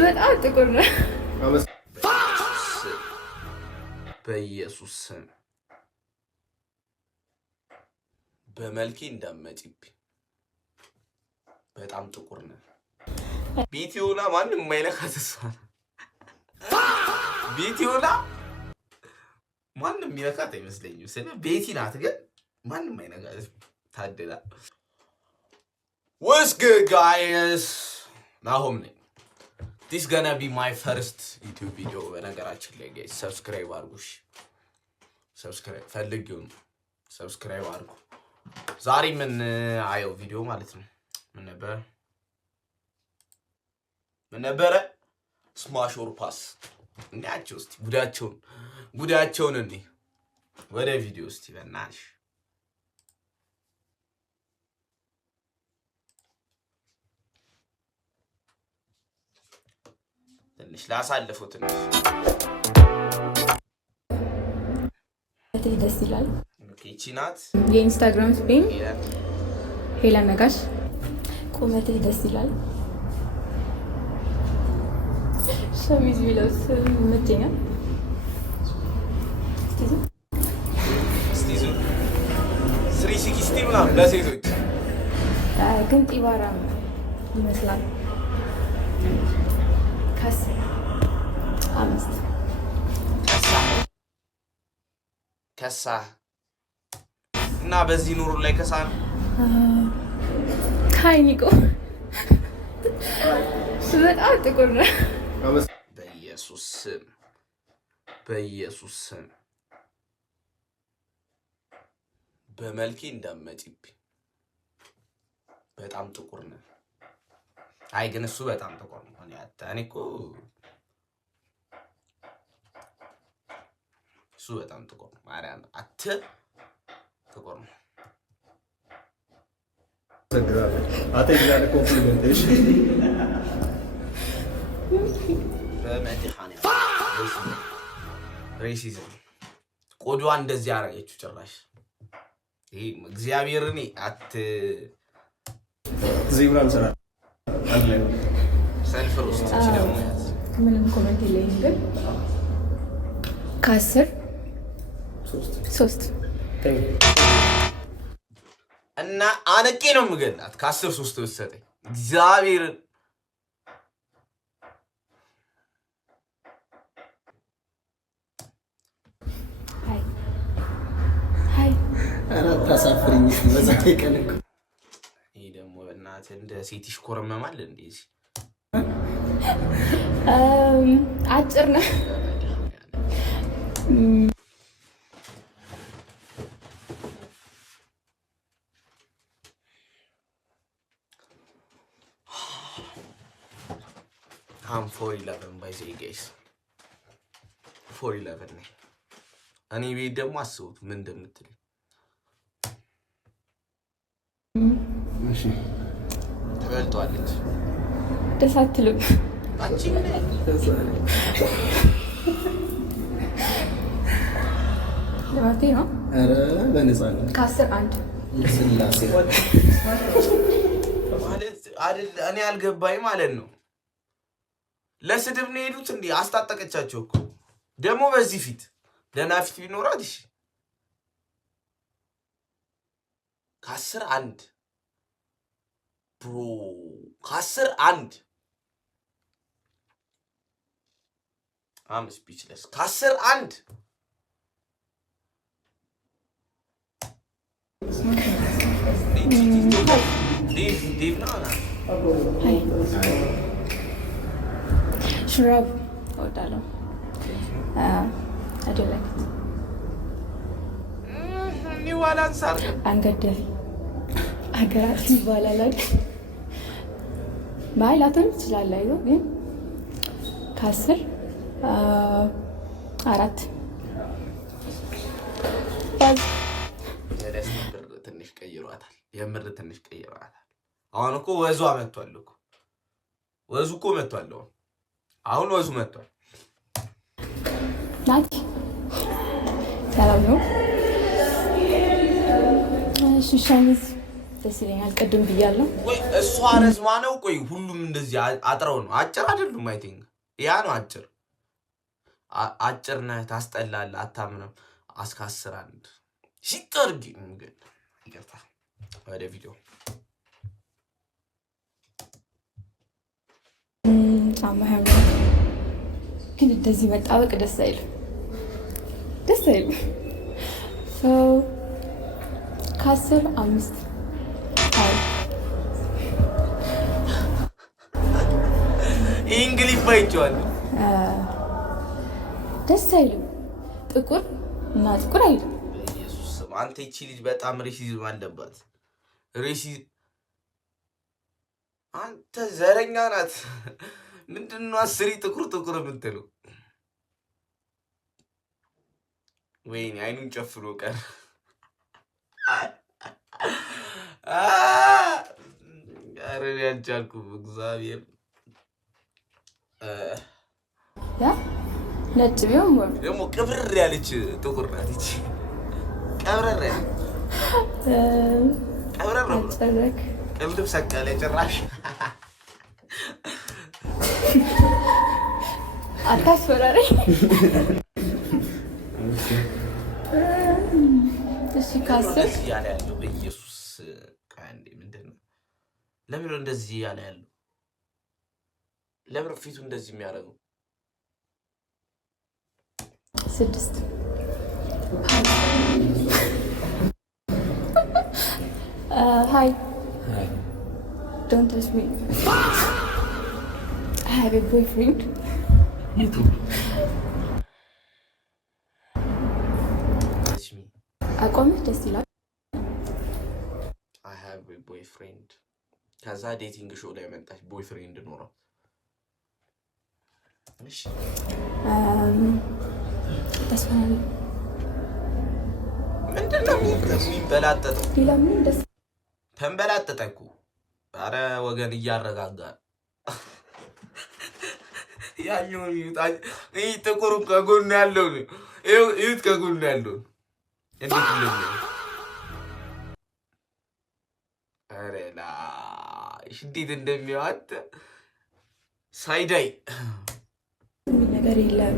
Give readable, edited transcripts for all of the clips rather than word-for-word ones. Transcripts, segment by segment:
በጣም ጥቁር ነው። በኢየሱስ ስም በመልኬ እንዳትመጪብኝ። በጣም ጥቁር ነው። ቤቲዮላ ማንም የማይነካት እሷ ነው። ቤቲዮላ ማንም የሚነካት አይመስለኝም። ስለ ቤቲ ናት፣ ግን ማንም አይነካት። ታደላ። What's good guys? ናሆም ነኝ። This gonna be my first YouTube video. በነገራችን ላይ guys subscribe አድርጉ። subscribe ፈልጉኝ፣ subscribe አድርጉ። ዛሬ ምን አየው ቪዲዮ ማለት ነው። ምን ነበረ? ስማሽ ኦር ፓስ እንዴአቸው እስቲ ጉዳቸውን እንዴ ወደ ቪዲዮ እስቲ በእናትሽ ትንሽ ላሳልፈው ትንሽ ደስ ይላል። ኦኬ ቺናት የኢንስታግራም ስፔን ሄለን ነጋሽ ቁመቴ ደስ ይላል። ሸሚዝ ቢለብስ ይመቸኛል። ስቲዙ 360 ምናምን ለሴቶች ግን ጢባራም ይመስላል። ከሳ እና በዚህ ኑሮ ላይ ከሳ ነው ካይኒቆ በጣም ጥቁር ነው። በኢየሱስ ስም በመልኬ እንዳትመጪብኝ። በጣም ጥቁር ነው። አይ ግን እሱ በጣም ጥቁር ነው። እኔ እኮ እሱ በጣም ጥቁር ነው። ማርያም ጥቁር ነው። አተኛለ ኮምፕሊመንቴሽ በመድኃኒዓለም ሬሲዝም ቆዳዋ እንደዚህ አደረገችው ጭራሽ። ይሄ እግዚአብሔርን ዚብራን ሰራ አለ ሰልፈር ውስጥ ደግሞ ምንም ኮሜንት የለኝም፣ ግን ከ10 3 እና አንቄ ነው የምገላት። ከ10 3 ወሰደኝ እግዚአብሔርን። አራት ታሳፍሪኝ በዛ ይቀልኩ። ይሄ ደግሞ በእናትህ እንደ ሴትሽ ኮረመማል እንዴ? አጭር ነው። I'm 4'11 by the guys 4'11 ነኝ እኔ። ቤት ደግሞ አስቡት ምን እንደምትል። እሺ ተበልጧለች። ደስ አትልም አንቺ ለማቴ ነው። አረ በነፃነት ከ10 1 ስላሴ ማለት አይደል? እኔ አልገባኝ ማለት ነው። ለስድብ ነው የሄዱት እንዴ? አስታጠቀቻቸው እኮ ደግሞ በዚህ ፊት ደህና ፊት ቢኖራት እሺ። ከ10 1 ብሮ ከ10 1 ስፒችለስ ከ10 1 ዴቭ ነው። ሹራብ እወዳለሁ። አይደለም ኒዋላንስ አንገደል አገራት ይባላል። ማይላቱን ትችላለህ አይደል? ግን ከ10 4 ትንሽ ቀይሯታል። የምር ትንሽ ቀይሯታል። አሁን እኮ ወዙ መጥቷል እኮ ወዙ እኮ መጥቷል። አሁን ወዙ መጥቷል። ናቲ ሰላም ነው። እሺ ሸሚዝ ደስ ይለኛል። ቅድም ብያለሁ ወይ እሷ ረዝማ ነው። ቆይ ሁሉም እንደዚህ አጥረው ነው። አጭር አይደሉም። አይ ቲንክ ያ ነው አጭር። አጭር ነህ፣ ታስጠላለህ፣ አታምንም። አስካስር አንድ ሲጠርግ ግን ይቅርታ። ወደ ቪዲዮ ጫማ ያምራል፣ ግን እንደዚህ መጣበቅ ደስ አይልም። ደስ አይልም። ሰው ከ10 5 እንግሊዝ ባይቻለሁ ደስ አይልም። ጥቁር እና ጥቁር አይልም። ኢየሱስ አንተ እቺ ልጅ በጣም ሬሲዝም አለባት። አንተ ዘረኛ ናት። ምንድነው 10 ጥቁር ጥቁር የምትለው? ወይኔ አይኑን ጨፍኖ ቀር። አረ ያልቻልኩም እግዚአብሔር። ያ ነጭ ቢሆን ደግሞ ቅብር ያለች ጥቁር ናት እቺ። ቀብረር ነው ጨረክ ቅልብ ሰቀለ ጭራሽ። አታስፈራሪ። እሺ ከ10 ያለ ያለው በኢየሱስ ቃንዴ ምንድነው? ለምን እንደዚህ ያለ ያለው? ለምን ፊቱ እንደዚህ የሚያደርገው? 6 Hi. Hi. Don't touch me. I have a boyfriend. You too. Touch me. አቋምህ ደስ ይላል። I have a boyfriend. ከዛ ዴቲንግ ሾው ላይ መጣች ቦይፍሬንድ ኖረው። እሺ ተስፋዬ ምንድነው የሚበላጠጠው? ሌላ ምን ደስ ተንበላጠጠ እኮ። ኧረ ወገን እያረጋጋ ያኛው ይውጣ። ይሄ ጥቁሩ ከጎን ያለው ነው። ይሁት ከጎን ያለው እንዴት ነው? ኧረ እንዴት እንደሚዋጥ ሳይዳይ ነገር የለም።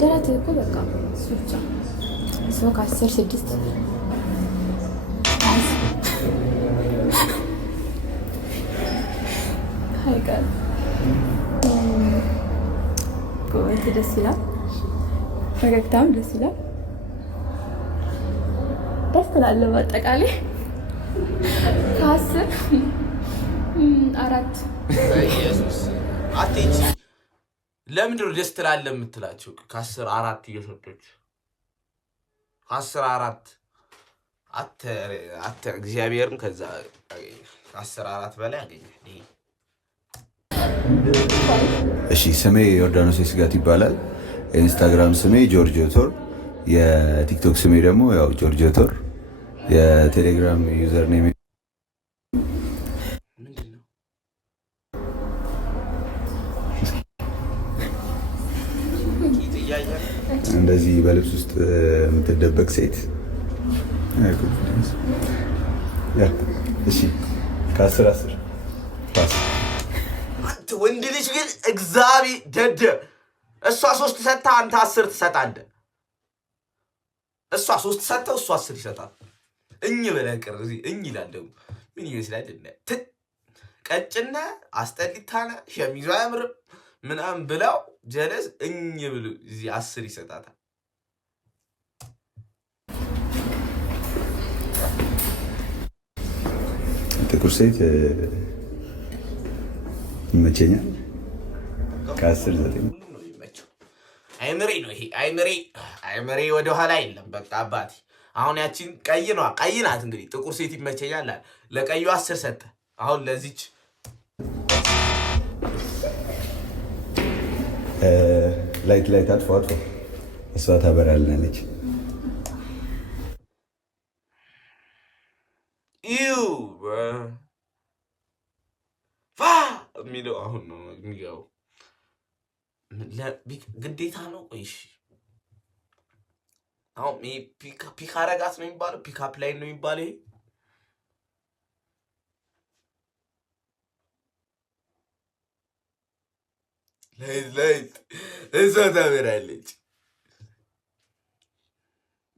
ደረት እኮ በቃ እሱ ብቻ ሰው ከ10 6 አይቀር ቆንጆ ደስ ይላል። ፈገግታም ደስ ይላል። ደስ ትላለህ። በአጠቃላይ ከ10 4 ኢየሱስ አትጪ። ለምንድን ነው ደስ ትላለህ የምትላቸው? ከ10 4 እየሰጠች 10 4 አተ እግዚአብሔርን ከዛ 10 4 በላይ አገኘ። እሺ ስሜ ዮርዳኖስ ስጋት ይባላል። የኢንስታግራም ስሜ ጆርጂዮቶር፣ የቲክቶክ ስሜ ደግሞ ያው ጆርጂዮቶር፣ የቴሌግራም ዩዘር ኔም እንደዚህ በልብስ ውስጥ የምትደበቅ ሴት። እሺ ከ10 10 ፓስ። ወንድ ልጅ ግን እግዚአብሔር ደደ እሷ 3 ሰጣ፣ አንተ 10 ትሰጣለህ። እሷ 3 ሰጠው፣ እሷ 10 ይሰጣል። እኝ በለህ ቅር እዚህ እኝ ይላል። ደግሞ ምን ይመስላል? ቀጭና አስጠሊታና ሸሚዟ አያምርም ምናምን ብለው ጀለስ እኝ ብሎ እዚህ 10 ይሰጣታል። ጥቁር ሴት ይመቸኛል። ከ10 9 አይምሬ ነው ይሄ። አይምሬ ወደ ኋላ የለም። በቃ አባቴ አሁን ያቺን ቀይ ነው፣ ቀይ ናት እንግዲህ ጥቁር ሴት ይመቸኛል። ለቀዩ 10 ሰጠ። አሁን ለዚች ላይት አጥፎ እሷ ታበራልናለች። ይው የሚለው አሁን ነው የሚገባው። ግዴታ ነው። ቆይሽ አሁን ፒክ አረጋት ነው የሚባለው፣ ፒክአፕ ላይ ነው የሚባለው። ይሄ ላይት እሷ ታበራለች።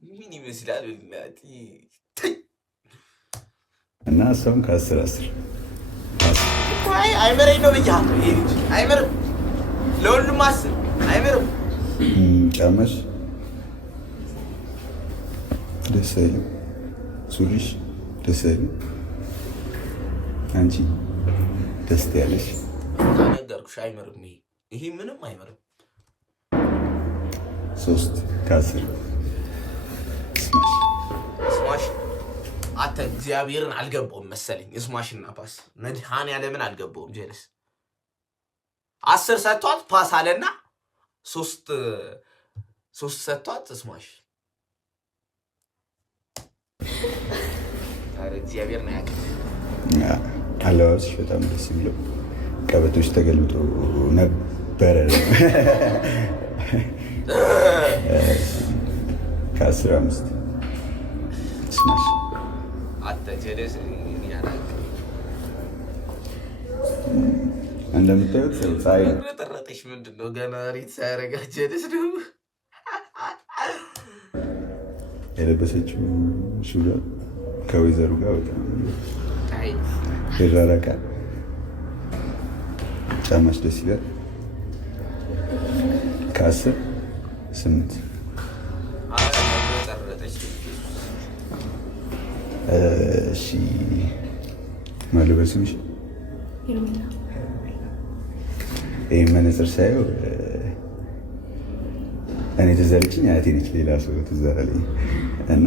ምን ይመስላል እናቴ? እና እሷም ከ10 አይመረኝ ነው ብያለሁ። ይሄ ልጅ አይመርም፣ ለሁሉም 10 አይመርም። ጫማሽ ደስ አይልም፣ ሱሪሽ ደስ አይልም። አንቺ ደስ ያለሽ ነገርኩሽ፣ አይመርም። ይሄ ምንም አይመርም። 3 ከ10 ስማሽ አተ እግዚአብሔርን አልገባውም መሰለኝ። ስማሽና ፓስ መድኃኒዓለምን አልገባውም። ጀለስ 10 ሰጥቷት ፓስ አለና 3 ሰጥቷት ስማሽ። አረ እግዚአብሔር ነው ያውቃል። አለባበስሽ በጣም ደስ የሚለው ቀበቶች ተገልብጦ ነበረ። ከ15 ስማሽ እንደምታዩት ፀሐይ ጠረጠሽ ምንድን ነው ገና ሪት ሳያረጋት ጀለስ ነው የለበሰችው ሹራብ ከወይዘሩ ጋር በጣም ይራራቃል። ጫማሽ ደስ ይላል። ከ10 8 እሺ ማለበስምሽ ይህ መነጽር ሳየው እኔ ትዝ አለችኝ አያቴ ነች። ሌላ ሰው ትዝ አላለኝ እና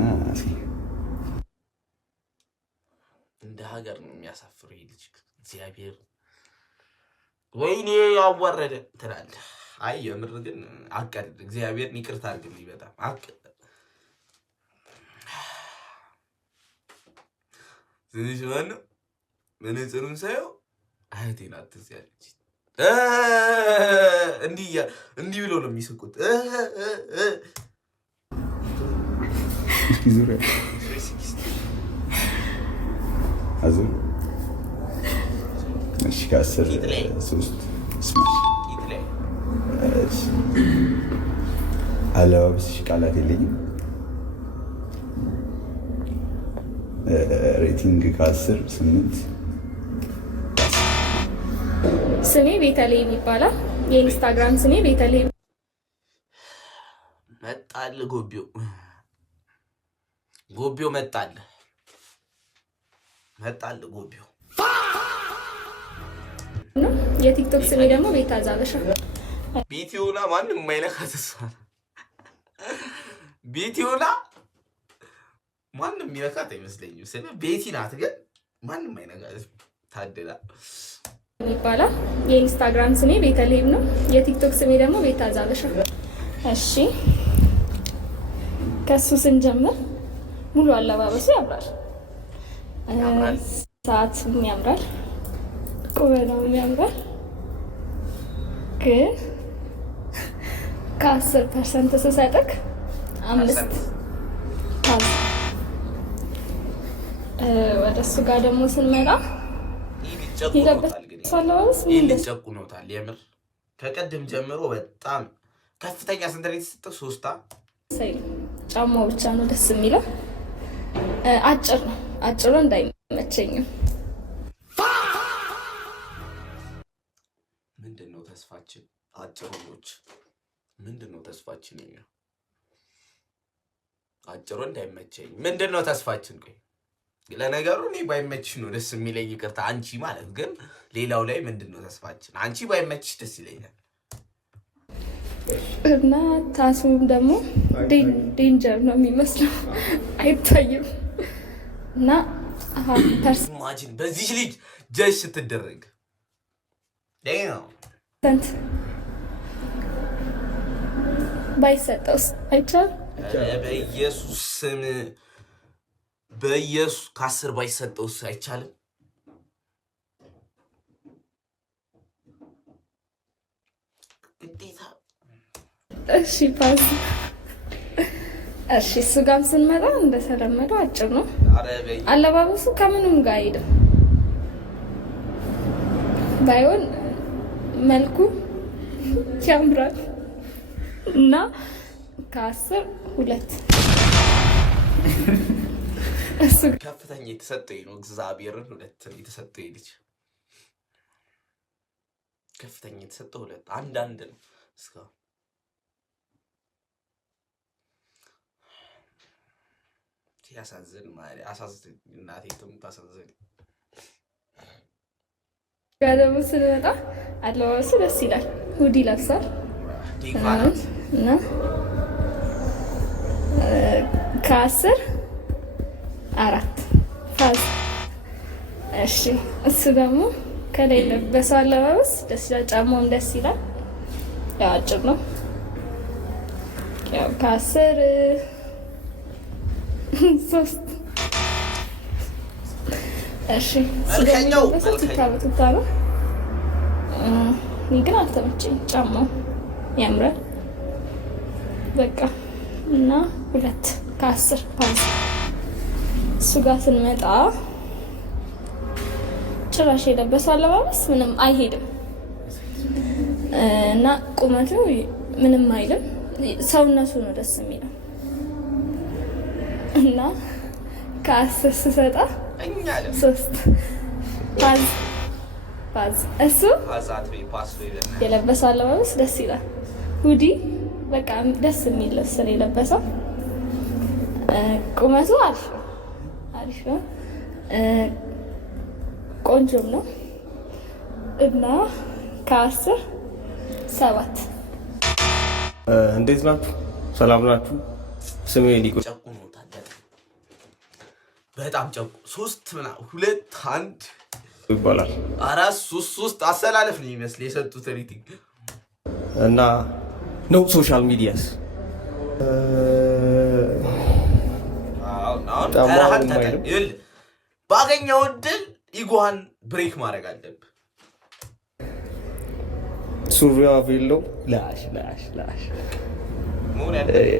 እንደ ሀገር ነው የሚያሳፍሩ ይሄ ልጅ እግዚአብሔር ወይኔ ያዋረደ ትላለህ። አይ የምር ግን አቀልድ እግዚአብሔርን ይቅርታ አድርግልኝ። በጣም አቀልድ ትንሽ ማነው መነጽሩን ሳየው አያቴ ናት ትዝ ያለች። እንዲህ ብሎ ነው የሚስቁት። ዙሪያ አዙር እሺ ከ10 3 አለባበስሽ ቃላት የለኝም። ሬቲንግ ከ10 8 ስሜ ቤተልሔም ይባላል። የኢንስታግራም ስሜ ቤተልሔም መጣል። ጎቢው መጣል ጎቢው። የቲክቶክ ስሜ ደግሞ ቤታ ዛበሻ። ቤቲውና ማንም የማይነካት እሷ ቤቲውና ማንም የሚነካት አይመስለኝም። ስለ ቤቲ ናት ግን ማንም አይነካት። ታደላ ይባላል። የኢንስታግራም ስሜ ቤተልሔም ነው። የቲክቶክ ስሜ ደግሞ ቤታ ዛበሻ። እሺ ከሱ ስንጀምር ሙሉ አለባበሱ ያምራል። ሰዓቱም ያምራል። ቁመናውም ያምራል። ግን ከ10% ስሰጥክ 5 ወደ እሱ ጋር ደግሞ ስንመጣ ጨቁኖታል። የምር ከቀድም ጀምሮ በጣም ከፍተኛ ስንት ነው የተሰጠው? 3 ጫማው ብቻ ነው ደስ የሚለው። አጭር ነው። አጭሩ እንዳይመቸኝም። ምንድነው ተስፋችን? አጭሮች ምንድነው ተስፋችን? አጭሩ እንዳይመቸኝ ምንድነው ተስፋችን? ቆይ ለነገሩ እኔ ባይመችሽ ነው ደስ የሚለኝ። ይቅርታ አንቺ ማለት ግን ሌላው ላይ ምንድነው ተስፋችን? አንቺ ባይመችሽ ደስ ይለኛል። እና ታሱም ደግሞ ዴንጀር ነው የሚመስለው፣ አይታይም። እና ኢማጂን በዚህ ልጅ ጀጅ ስትደረግ ባይሰጠውስ አይቻልም። በኢየሱስ ስም በኢየሱስ ከ10 ባይሰጠውስ አይቻልም። ግዴታ እሺ ፓስ እሺ። እሱ ጋር ስንመጣ እንደተለመደው አጭር ነው። አለባበሱ ከምንም ጋር አይሄድም። ባይሆን መልኩ ያምራል እና ከ10 2 እሱ ከፍተኛ የተሰጠኝ ነው። እግዚአብሔርን 2 ነው የተሰጠኝ ልጅ ከፍተኛ የተሰጠው 2 አንድ ነው እስካሁን ያሳዝን ማለት አሳዝን እናቴ ታሳዝን። ጋደሙ ስንመጣ አለባበሱ ደስ ይላል። ሁዲ ለብሷል እና ከ10 4 ፋዝ። እሺ እሱ ደግሞ ከላይ ለበሰው አለባበስ ደስ ይላል። ጫማውም ደስ ይላል። ያው አጭር ነው። ያው ከ10 3 እሺ መልከኛው ቱታ ነው። እኔ ግን አልተመቸኝ። ጫማው ያምራል በቃ እና 2 ከ10 ፓስ። እሱ ጋር ስንመጣ ጭራሽ የለበሰው አለባበስ ምንም አይሄድም እና ቁመቱ ምንም አይልም። ሰውነቱ ነው ደስ የሚለው እና ከ10 ስሰጣ 3 ፓዝ። እሱ የለበሰው አለባበስ ደስ ይላል። ሁዲ በቃ ደስ የሚል ልብስ ነው የለበሰው። ቁመቱ አሪፍ ነው፣ ቆንጆም ነው እና ከ10 7። እንዴት ናችሁ? ሰላም ናችሁ? ስሜ ሊቆ በጣም ጨቁ 3 ምናምን 2 1 ይባላል። 4 3 አሰላለፍ ነው የሚመስል የሰጡት ሬቲንግ እና ነው ሶሻል ሚዲያስ ባገኘው እድል ኢጓን ብሬክ ማድረግ አለብህ። ሱሪዋ ቬሎ ላሽ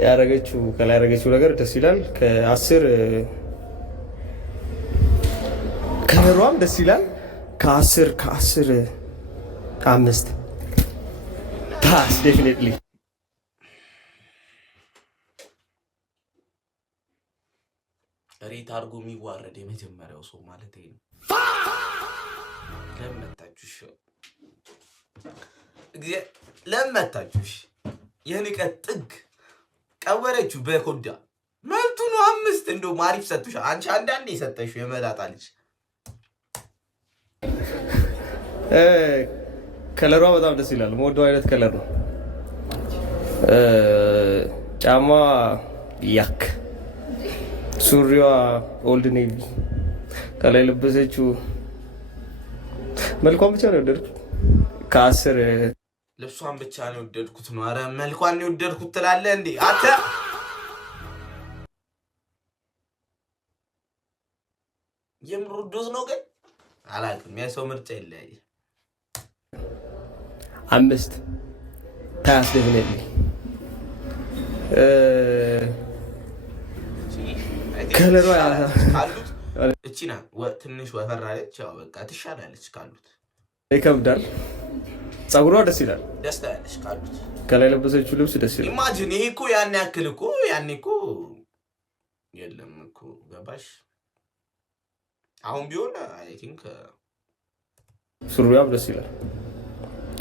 ያረገችው ከላይ ያረገችው ነገር ደስ ይላል። ከ10 ከለሯም ደስ ይላል። ከ10 5 ፓስ ዴፊኒትሊ ሬት አድርጎ የሚዋረድ የመጀመሪያው ሰው ማለት ነው። ለመታችሁሽ የንቀት ጥግ ቀወረችው በኮዳ መብቱ ነው። 5 እንደውም አሪፍ ሰጥቶሽ አንቺ አንዳንዴ የሰጠሽው የመላጣ ልጅ ከለሯ በጣም ደስ ይላል። የምወደው አይነት ከለር ነው። ጫማ ያክ፣ ሱሪዋ ኦልድ ኔቪ፣ ከላይ ለበሰችው መልኳን ብቻ ነው የወደድኩት። ከ10 ልብሷን ብቻ ነው የወደድኩት ነው። ኧረ መልኳን ነው የወደድኩት ትላለህ እንዴ አንተ? የምሩዶዝ ነው ግን አላውቅም። የሰው ምርጫ ይለያያል። 5 ፓስ ዴፊኒትሊ ከለሯ ካሉት እቺ ናት። ትንሽ ወፈር አለች። ያው በቃ ትሻላለች ካሉት። ይከብዳል። ፀጉሯ ደስ ይላል። ደስ ታያለች ካሉት። ከላይ ለበሰችው ልብስ ደስ ይላል። ኢማጂን ይሄ እኮ ያን ያክል እኮ ያኔ እኮ የለም እኮ ገባሽ? አሁን ቢሆን አይ ቲንክ ሱሪዋም ደስ ይላል።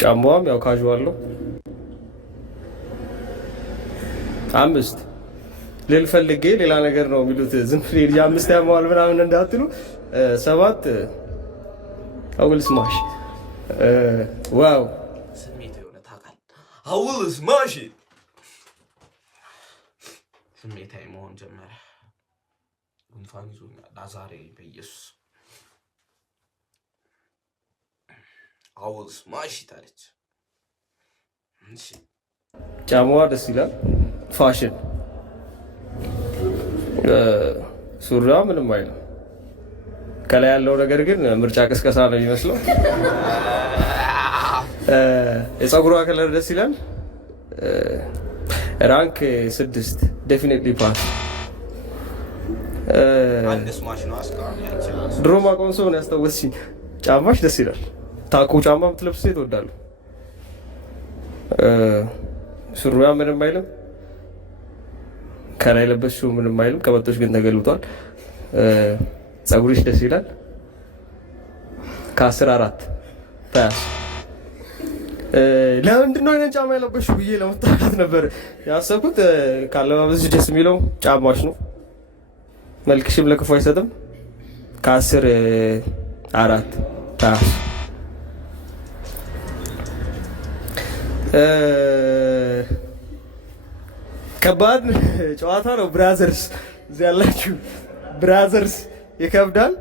ጫማዋም ያው ካዥዋል ነው። 5 ልል ፈልጌ ሌላ ነገር ነው የሚሉት። ዝም ብሎ 5 ያማዋል ምናምን እንዳትሉ። 7 አውል ስማሽ ዋው ስሜት የሆነ ታውቃለህ። አውል ስማሽ ስሜታዊ መሆን ጀመረ። ጉንፋን ይዞኛል ዛሬ በኢየሱስ። አውል ስማሽ ታለች። እሺ ጫማዋ ደስ ይላል። ፋሽን ሱሪዋ ምንም አይልም። ከላይ ያለው ነገር ግን ምርጫ ቅስቀሳ ነው የሚመስለው። የፀጉሯ ከለር ደስ ይላል። ራንክ 6 ዴፊኒትሊ ፓስ። ድሮ ማቆም ሰው ነው ያስታወስኝ። ጫማሽ ደስ ይላል። ታኮ ጫማ የምትለብስ ሴት እወዳለሁ። ሱሪዋ ምንም አይልም፣ ከላይ ለበስሽው ምንም አይልም። ቀበቶች ግን ተገልብጧል። ፀጉርሽ ደስ ይላል። ከ10 ታያስ። ለምንድን ነው አይነት ጫማ ያለበሽው ብዬ ለመጣላት ነበር ያሰብኩት። ካለባበስሽ ደስ የሚለው ጫማሽ ነው። መልክሽም ለክፉ አይሰጥም። ከ10 ታያስ። ከባድ ጨዋታ ነው ብራዘርስ። እዚህ ያላችሁ ብራዘርስ ይከብዳል።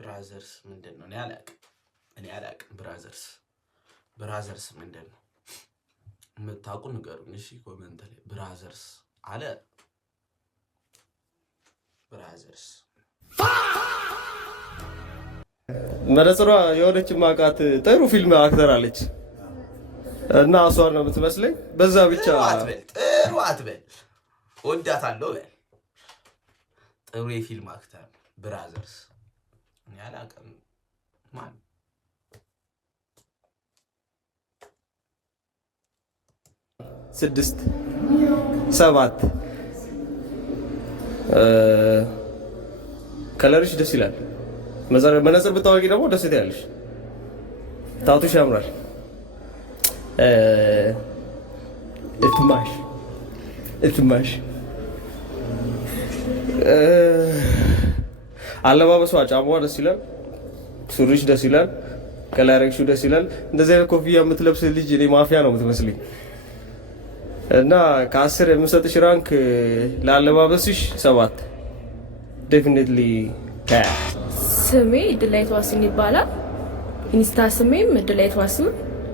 ብራዘርስ ምንድን ነው? እኔ አላቅም። ብራዘርስ ምንድን ነው? የምታውቁ ንገሩኝ እሺ፣ ኮሜንት ላይ ብራዘርስ አለ። ብራዘርስ መነጽሯ የሆነች ማቃት ጥሩ ፊልም አክተር አለች እና እሷን ነው የምትመስለኝ። በዛ ብቻ ጥሩ አትበል፣ ወዳታለሁ በል። ጥሩ የፊልም አክተር ብራዘርስ። እኔ አላውቅም ማን። ስድስት ሰባት ከለርሽ ደስ ይላል። መነጽር ብታወቂ ደግሞ ደስ ትያለሽ። ታቱሽ ያምራል። እትማሽ አለባበሷ፣ ጫማዋ ደስ ይላል። ሱሪሽ ደስ ይላል። ከላረግሹ ደስ ይላል። እንደዚህ አይነት ኮፍያ የምትለብስ ልጅ እኔ ማፊያ ነው የምትመስልኝ። እና ከ10 የምሰጥሽ ራንክ ለአለባበስሽ 7 ዴፊኒትሊ። ስሜ እድላይት ዋሲን ይባላል። ኢንስታ ስሜም እድላይት ዋሲን፣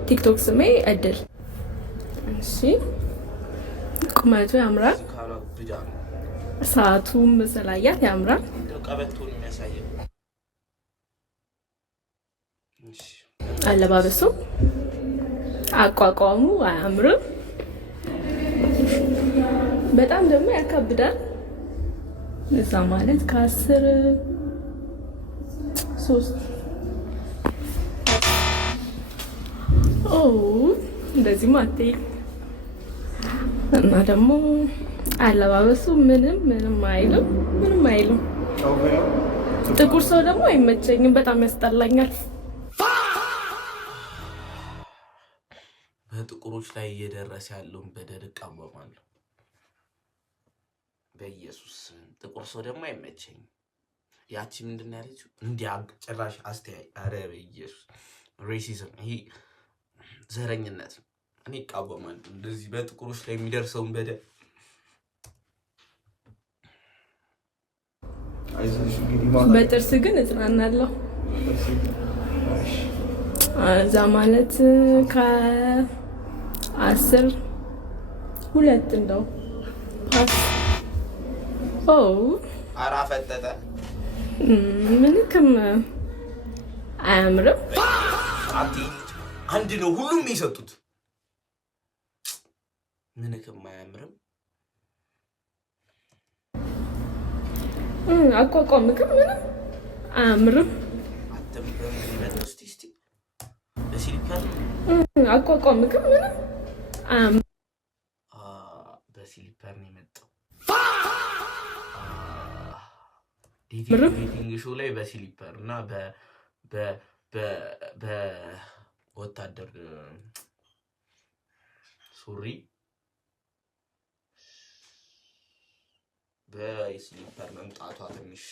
ቲክቶክ ስሜ እድል። እሺ፣ ቁመቱ ያምራል። ሰዓቱም ስላያት ያምራል። አለባበሱ፣ አቋቋሙ አያምርም። በጣም ደግሞ ያካብዳል። እዛ ማለት ከ10 3 እንደዚህ ማተይ እና ደግሞ አለባበሱ ምንም አይልም። ጥቁር ሰው ደግሞ አይመቸኝም፣ በጣም ያስጠላኛል። በጥቁሮች ላይ እየደረሰ ያለውን በደል እቃወማለሁ። በኢየሱስ ጥቁር ሰው ደግሞ አይመቸኝም። ያቺ ምንድን ነው ያለችው? እንዲያ ጭራሽ አስተያይ። አረ በኢየሱስ ሬሲዝም፣ ይሄ ዘረኝነት ነው። እኔ እቃወማለሁ እንደዚህ በጥቁሮች ላይ የሚደርሰውን በደል። በጥርስ ግን እጽናናለሁ። እዛ ማለት ከ10 2 እንደው ፓስ አራፈጠጠ ምንክም አያምርም። አንድ ነው ሁሉም የሰጡት። ምንክም አያምርም። አቋቋምክም ምንም አያምርም። አቋቋምክም ምንም አያምርም። በስሊፐር ነው የመጣው። ዴቲንግ ሾው ላይ በስሊፐር እና በወታደር ሱሪ በስሊፐር መምጣቷ ትንሽ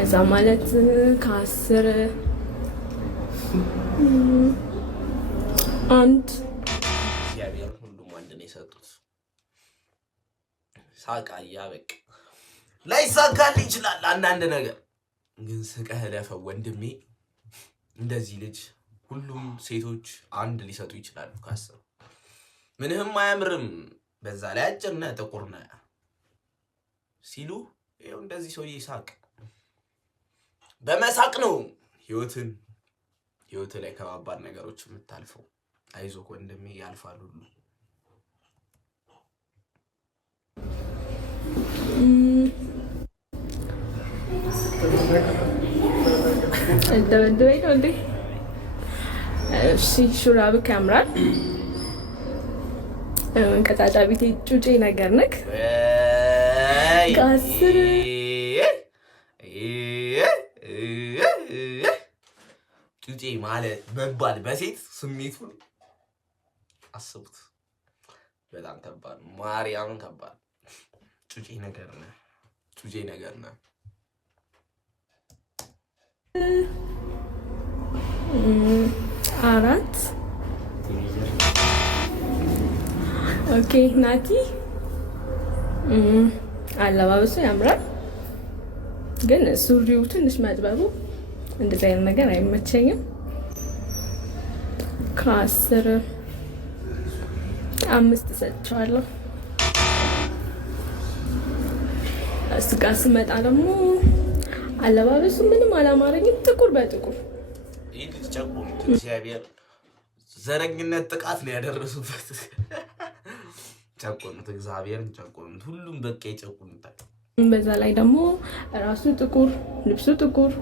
እዛ ማለት ከ10 1 እግዚአብሔር ሁሉም አንድ ነው የሰጡት። ሳቃ ያበቅ ላይሳካል ይችላል አንዳንድ ነገር ግን ስቀህ ለፈው ወንድሜ። እንደዚህ ልጅ ሁሉም ሴቶች አንድ ሊሰጡ ይችላሉ ካሰቡ። ምንም አያምርም፣ በዛ ላይ አጭር ነህ ጥቁር ነህ ሲሉ ይኸው እንደዚህ ሰውዬ ሳቅ። በመሳቅ ነው ህይወት ላይ ከባባድ ነገሮች የምታልፈው። አይዞህ ወንድሜ ያልፋል ሁሉ። እንደወደይ ነው እንዴ? እሺ ሹራብክ ያምራል። ቀጫጫ ቤቴ ጩጬ ነገር ነክ ከአስር ጩጬ ማለት መባል በሴት ስሜቱን አስቡት። በጣም ከባድ ማርያምን ከባድ ጩጬ ነገር ነህ። ጩጬ ነገር ነህ። አራት ኦኬ ናቲ አለባበሱ ያምራል፣ ግን ሱሪው ትንሽ መጥበቡ እንደዚህ አይነት ነገር አይመቸኝም። ከ10 5 ሰጥቼዋለሁ። እሱ ጋር ስመጣ ደግሞ አለባበሱ ምንም አላማረኝም። ጥቁር በጥቁር ይህ ጨቁኑት። እግዚአብሔር ዘረኝነት ጥቃት ነው ያደረሱበት። ጨቁኑት፣ እግዚአብሔርን ጨቁኑት። ሁሉም በቃ ይጨቁኑታል። በዛ ላይ ደግሞ ራሱ ጥቁር፣ ልብሱ ጥቁር፣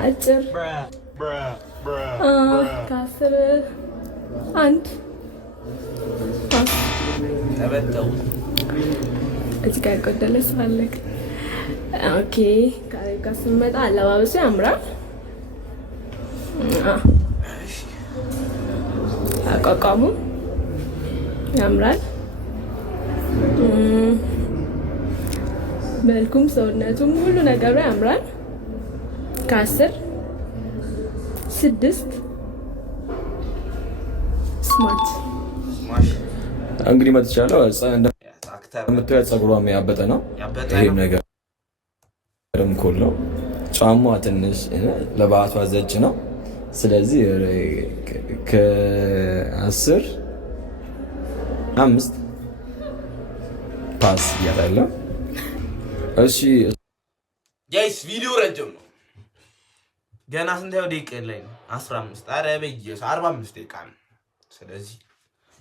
አጭር። ከ10 1 ተበተው እዚህ ጋር ቆደለ ስፈልግ። ኦኬ ካሬጋ ስመጣ አለባበሱ ያምራል። አቋቋሙ ያምራል። መልኩም ሰውነቱም ሁሉ ነገሩ ያምራል። ከ10 6 ስማርት። እንግዲህ መጥቻለሁ። እንደምታዩት ፀጉሯም ያበጠ ነው። ይሄም ነገርም ኮል ነው። ጫማዋ ትንሽ ለባቷ ዘጭ ነው። ስለዚህ ከ10 5 ፓስ እያታለሁ። እሺ ጋይስ ቪዲዮ ረጅም ነው። ገና ስንታየው ደቂቃ ላይ ነው? 15 ኧረ በየሱ 45 ደቂቃ ነው። ስለዚህ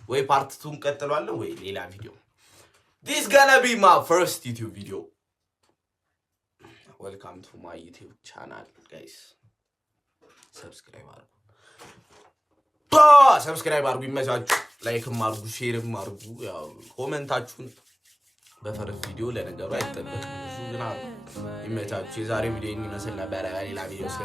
ወይ ፓርት 2 እንቀጥሏለን ወይ ሌላ ቪዲዮ። This gonna be my first YouTube video. Welcome to my YouTube channel guys. ሰብስክራይብ አድርጉ። ሰብስክራይብ አድርጉ። ይመቻችሁ። ላይክም አድርጉ፣ ሼርም አድርጉ። ያው ኮሜንታችሁን በፈረስ ቪዲዮ ለነገሩ አይጠበቅም። ብዙ ግን ይመቻችሁ። የዛሬ ቪዲዮ ይመስል ነበር። ሌላ ቪዲዮ እስከ